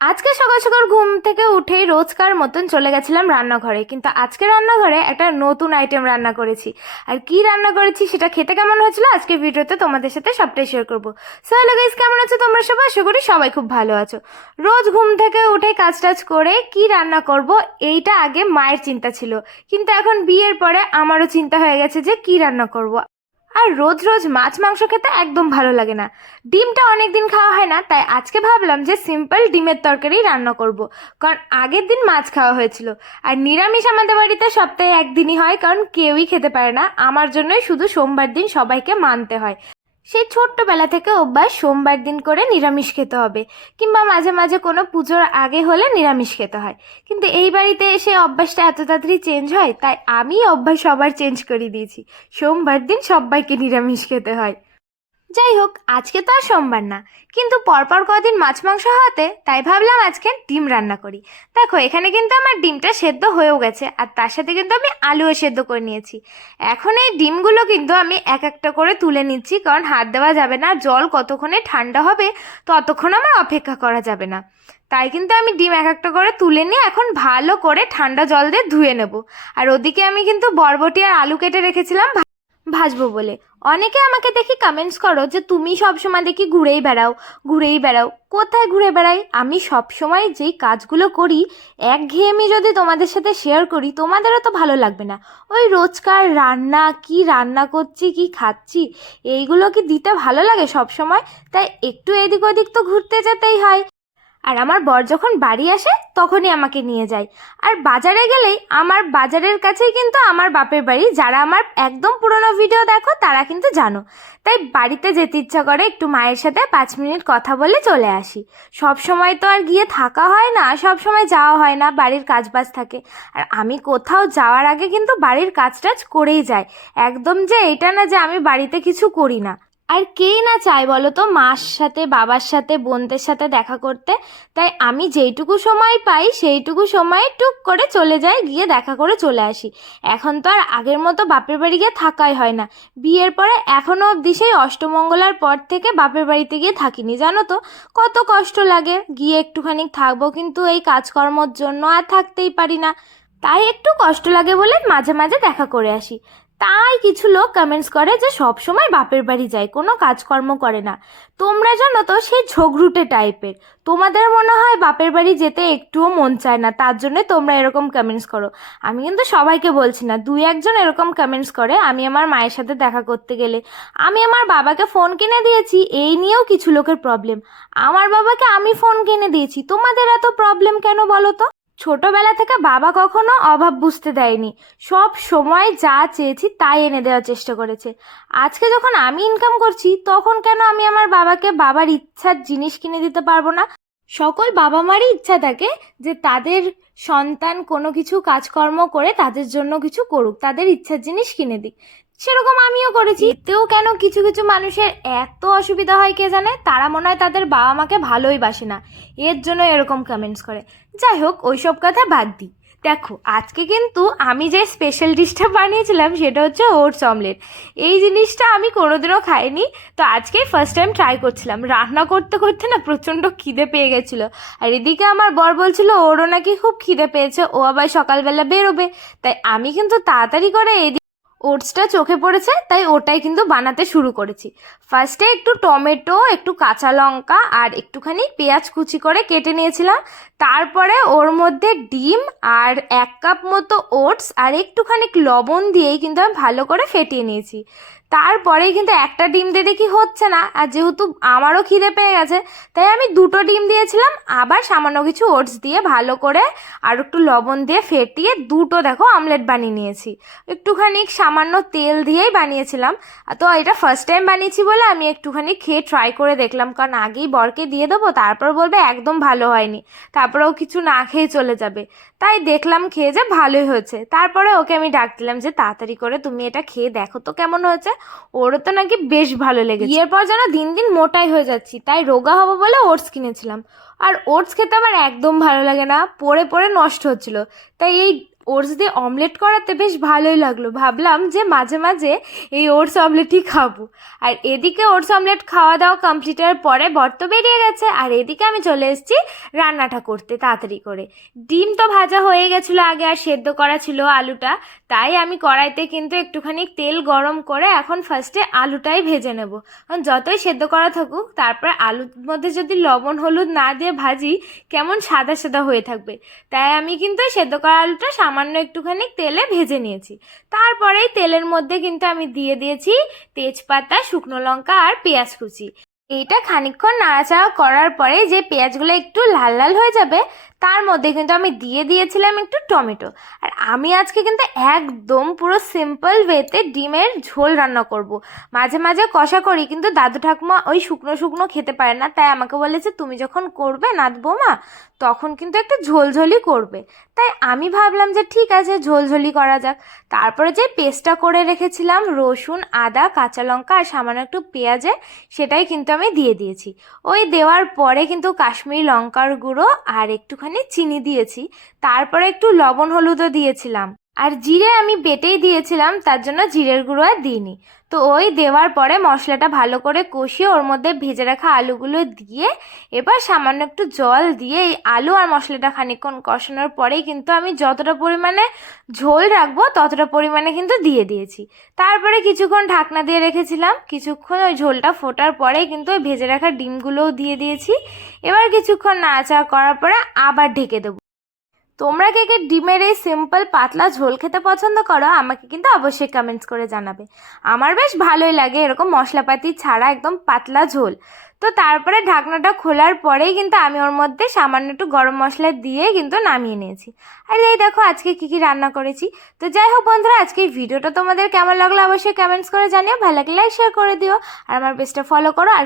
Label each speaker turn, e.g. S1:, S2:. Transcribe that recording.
S1: আজকে সকাল সকাল ঘুম থেকে উঠেই রোজকার মতন চলে গেছিলাম রান্নাঘরে, কিন্তু আজকে রান্নাঘরে একটা নতুন আইটেম রান্না করেছি। আর কি রান্না করেছি সেটা খেতে কেমন হয়েছিল আজকে ভিডিওতে তোমাদের সাথে সবটাই শেয়ার করব। সো গাইস কেমন আছো তোমরা সবাই? আশা করি সবাই খুব ভালো আছো। রোজ ঘুম থেকে উঠে কাজ টাজ করে কি রান্না করব এইটা আগে মায়ের চিন্তা ছিল। কিন্তু এখন বিয়ের পরে আমারও চিন্তা হয়ে গেছে যে কি রান্না করব। আর রোজ রোজ মাছ, মাংস খেতে একদম ভালো লাগে না। ডিমটা অনেক দিন খাওয়া হয় না, তাই আজকে ভাবলাম যে সিম্পল ডিমের তরকারি রান্না করব। কারণ আগের দিন মাছ খাওয়া হয়েছিল। আর নিরামিষ আমাদের বাড়িতে সপ্তাহে একদিনই হয়, কারণ কেউই খেতে পারে না। আমার জন্যই শুধু সোমবার দিন সবাইকে মানতে হয়। সেই ছোট্টবেলা থেকে অভ্যাস সোমবার দিন করে নিরামিষ খেতে হবে, কিংবা মাঝে মাঝে কোনো পুজোর আগে হলে নিরামিষ খেতে হয়। কিন্তু এই বাড়িতে এসে অভ্যাসটা এত তাড়াতাড়ি চেঞ্জ হয়, তাই আমি অভ্যাস সবার চেঞ্জ করে দিয়েছি। সোমবার দিন সবাইকে নিরামিষ খেতে হয়। যাই হোক আজকে তো আর সোমবার না। কিন্তু পরপর কদিন মাছ মাংস হওয়াতে তাই ভাবলাম আজকে ডিম রান্না করি। দেখো, এখানে কিন্তু আমার ডিমটা সেদ্ধ হয়েও গেছে, আর তার সাথে কিন্তু আমি আলুও সেদ্ধ করে নিয়েছি। এখন এই ডিমগুলো কিন্তু আমি এক একটা করে তুলে নিচ্ছি, কারণ হাত দেওয়া যাবে না, জল কতক্ষণে ঠান্ডা হবে ততক্ষণ আমার অপেক্ষা করা যাবে না। তাই কিন্তু আমি ডিম এক একটা করে তুলে নিয়ে এখন ভালো করে ঠান্ডা জল দিয়ে ধুয়ে নেব। আর ওদিকে আমি কিন্তু বরবটি আর আলু কেটে রেখেছিলাম ভা- ভাজবো বলে। অনেকে আমাকে দেখি কমেন্টস করো যে, তুমি সবসময় দেখি ঘুরেই বেড়াও ঘুরেই বেড়াও। কোথায় ঘুরে বেড়াই? আমি সবসময় যেই কাজগুলো করি, একঘেয়েমি যদি তোমাদের সাথে শেয়ার করি, তোমাদেরও তো ভালো লাগবে না। ওই রোজকার রান্না, কি রান্না করছি, কি খাচ্ছি, এইগুলো কি দিতে ভালো লাগে সব সময় তাই একটু এদিক ওদিক তো ঘুরতে যেতেই হয়। আর আমার বর যখন বাড়ি আসে, তখনই আমাকে নিয়ে যায়। আর বাজারে গেলেই আমার বাজারের কাছেই কিন্তু আমার বাপের বাড়ি। যারা আমার একদম পুরনো ভিডিও দেখো, তারা কিন্তু জানো। তাই বাড়িতে যেতে ইচ্ছা করে একটু মায়ের সাথে পাঁচ মিনিট কথা বলে চলে আসি। সব সময় তো আর গিয়ে থাকা হয় না, সব সময় যাওয়া হয় না, বাড়ির কাজ বাজ থাকে। আর আমি কোথাও যাওয়ার আগে কিন্তু বাড়ির কাজ টাজ করেই যাই। একদম যে এটা না যে আমি বাড়িতে কিছু করি না। আর কেই না চায় বলো তো, মার সাথে, বাবার সাথে, বোনদের সাথে দেখা করতে? তাই আমি যেইটুকু সময় পাই, সেইটুকু সময় টুক করে চলে যাই, গিয়ে দেখা করে চলে আসি। এখন তো আর আগের মতো বাপের বাড়ি গিয়ে থাকাই হয় না। বিয়ের পরে এখনও অবধি সেই অষ্টমঙ্গলার পর থেকে বাপের বাড়িতে গিয়ে থাকিনি, জানো তো? কত কষ্ট লাগে। গিয়ে একটুখানি থাকব, কিন্তু এই কাজকর্মর জন্য আর থাকতেই পারি না। তাই একটু কষ্ট লাগে বলে মাঝে মাঝে দেখা করে আসি। তাই কিছু লোক কমেন্টস করে যে সব সময় বাপের বাড়ি যায়, কোনো কাজকর্ম করে না। তোমরা জানো তো সেই ঝগড়ুটে টাইপের তোমাদের মনে হয় বাপের বাড়ি যেতে একটুও মন চায় না, তার জন্য তোমরা এরকম কমেন্টস করো। আমি কিন্তু সবাইকে বলছি না, দুই একজন এরকম কমেন্টস করে, আমি আমার মায়ের সাথে দেখা করতে গেলে। আমি আমার বাবাকে ফোন কিনে দিয়েছি, এই নিয়েও কিছু লোকের প্রবলেম আমার বাবাকে আমি ফোন কিনে দিয়েছি, তোমাদের এত প্রবলেম কেন বলো তো? ছোটবেলা থেকে বাবা কখনো অভাব বুঝতে দেয়নি। সব সময় যা চেয়েছি তাই এনে দেওয়ার চেষ্টা করেছে। আজকে যখন আমি ইনকাম করছি, তখন কেন আমি আমার বাবাকে বাবার ইচ্ছার জিনিস কিনে দিতে পারব না? সকল বাবা মারই ইচ্ছা থাকে যে তাদের সন্তান কোনো কিছু কাজকর্ম করে তাদের জন্য কিছু করুক, তাদের ইচ্ছার জিনিস কিনে দিক। সেরকম আমিও করেছি। এতেও কেন কিছু কিছু মানুষের এত অসুবিধা হয় কে জানে? তারা মনে হয় তাদের বাবা মাকে ভালোই বাসে না। এর জন্য এরকম কমেন্টস করে। যাই হোক, ওইসব কথা বাদ দিই। দেখো, আজকে কিন্তু আমি যে স্পেশাল ডিশটা বানিয়েছিলাম সেটা হচ্ছে ওটস অমলেট এই জিনিসটা আমি কোনোদিনও খাইনি। তো আজকেই ফার্স্ট টাইম ট্রাই করছিলাম। রান্না করতে করতে না প্রচণ্ড খিদে পেয়ে গেছিল। আর এদিকে আমার বর বলছিল, ওরও নাকি খুব খিদে পেয়েছে। ও আবার সকালবেলা বেরোবে। তাই আমি কিন্তু তাড়াতাড়ি করে এদিকে ওটসটা চোখে পড়েছে, তাই ওটাই কিন্তু বানাতে শুরু করেছি। ফার্স্টে একটু টমেটো, একটু কাঁচা লঙ্কা আর একটুখানি পেঁয়াজ কুচি করে কেটে নিয়েছিলাম। তারপরে ওর মধ্যে ডিম আর এক কাপ মতো ওটস আর একটুখানি লবণ দিয়েই কিন্তু আমি ভালো করে ফেটিয়ে নিয়েছি। তারপরেই কিন্তু একটা ডিম দিয়ে দেখি হচ্ছে না, আর যেহেতু আমারও খিদে পেয়ে গেছে, তাই আমি দুটো ডিম দিয়েছিলাম। আবার সামান্য কিছু ওটস দিয়ে ভালো করে আর একটু লবণ দিয়ে ফেটিয়ে দুটো, দেখো অমলেট বানিয়ে নিয়েছি। একটুখানি সামান্য তেল দিয়েই বানিয়েছিলাম। তো এটা ফার্স্ট টাইম বানিয়েছি বলে আমি একটুখানি খেয়ে ট্রাই করে দেখলাম। কারণ আগেই বরকে দিয়ে দেবো, তারপর বলবে একদম ভালো হয়নি। তারপরেও কিছু না খেয়ে চলে যাবে। তাই দেখলাম খেয়ে যে ভালোই হয়েছে। তারপরে ওকে আমি ডাক দিলাম যে, তাড়াতাড়ি করে তুমি এটা খেয়ে দেখো তো কেমন হয়েছে। ওরও তো নাকি বেশ ভালো লেগেছে। বিয়ের পর যেন দিন দিন মোটাই হয়ে যাচ্ছি, তাই রোগা হব বলে ওটস কিনেছিলাম। আর ওটস খেতে আমার একদম ভালো লাগে না। পড়ে পড়ে নষ্ট হচ্ছিল। তাই এই ওটস দিয়ে অমলেট করাতে বেশ ভালোই লাগল। ভাবলাম যে মাঝে মাঝে এই ওটস অমলেটই খাব। আর এদিকে ওটস অমলেট খাওয়া দাওয়া কমপ্লিটের পরে বর্ত বেরিয়ে গেছে। আর এদিকে আমি চলে এসেছি রান্নাটা করতে তাড়াতাড়ি করে। ডিম তো ভাজা হয়ে গেছিল আগে আর সেদ্ধ করা ছিল আলুটা। তাই আমি কড়াইতে কিন্তু একটুখানি তেল গরম করে এখন ফার্স্টে আলুটাই ভেজে নেব। কারণ যতই সেদ্ধ করা থাকুক, তারপরে আলুর মধ্যে যদি লবণ, হলুদ না দিয়ে ভাজি, কেমন সাদা সাদা হয়ে থাকবে। তাই আমি কিন্তু সেদ্ধ করা আলুটা সামান্য একটুখানি তেলে ভেজে নিয়েছি। তারপরেই তেলের মধ্যে কিন্তু আমি দিয়ে দিয়েছি তেজপাতা, শুকনো লঙ্কা আর পেঁয়াজ কুচি। এইটা খানিকক্ষণ নাড়াচাড়া করার পরে যে পেঁয়াজগুলো একটু লাল লাল হয়ে যাবে তার মধ্যে কিন্তু আমি দিয়ে দিয়েছিলাম একটু টমেটো। আর আমি আজকে কিন্তু একদম পুরো সিম্পল ওয়েতে ডিমের ঝোল রান্না করব। মাঝে মাঝে কষা করি, কিন্তু দাদু ঠাকুমা ওই শুকনো শুকনো খেতে পারে না, তাই আমাকে বলেছে তুমি যখন করবে নাথ বৌমা, তখন কিন্তু একটু ঝোলঝোলি করবে। তাই আমি ভাবলাম যে, ঠিক আছে ঝোলঝোলি করা যাক। তারপরে যে পেস্টটা করে রেখেছিলাম, রসুন, আদা, কাঁচা লঙ্কা আর সামান্য একটু পেঁয়াজে, সেটাই কিন্তু আমি দিয়ে দিয়েছি। ওই দেওয়ার পরে কিন্তু কাশ্মীরি লঙ্কার গুঁড়ো আর একটুখানি চিনি দিয়েছি। তারপরে একটু লবণ হলুদও দিয়েছিলাম। আর জিরে আমি বেটেই দিয়েছিলাম, তার জন্য জিরের গুঁড়ো আর দিইনি। তো ওই দেওয়ার পরে মশলাটা ভালো করে কষিয়ে ওর মধ্যে ভেজে রাখা আলুগুলো দিয়ে এবার সামান্য একটু জল দিয়ে এই আলু আর মশলাটা খানিকক্ষণ কষানোর পরেই কিন্তু আমি যতটা পরিমাণে ঝোল রাখব, ততটা পরিমাণে কিন্তু দিয়ে দিয়েছি। তারপরে কিছুক্ষণ ঢাকনা দিয়ে রেখেছিলাম, কিছুক্ষণ ওই ঝোলটা ফোটার পরেই কিন্তু ওই ভেজে রাখা ডিমগুলোও দিয়ে দিয়েছি। এবার কিছুক্ষণ নাড়াচাড়া করার পরে আবার ঢেকে দেবো। তোমরা কে কে ডিমের এই সিম্পল পাতলা ঝোল খেতে পছন্দ করো, আমাকে কিন্তু অবশ্যই কমেন্টস করে জানাবে। আমার বেশ ভালোই লাগে এরকম মশলাপাতি ছাড়া একদম পাতলা ঝোল। তো তারপরে ঢাকনাটা খোলার পরেই কিন্তু আমি ওর মধ্যে সামান্য একটু গরম মশলা দিয়ে কিন্তু নামিয়ে নিয়েছি। আর এই দেখো আজকে কি কি রান্না করেছি। তো যাই হোক বন্ধুরা, আজকে ভিডিওটা তোমাদের কেমন লাগল অবশ্যই কমেন্টস করে জানিও। ভালো লাগলে লাইক শেয়ার করে দিও। আর আমার পেজটা ফলো করো। আর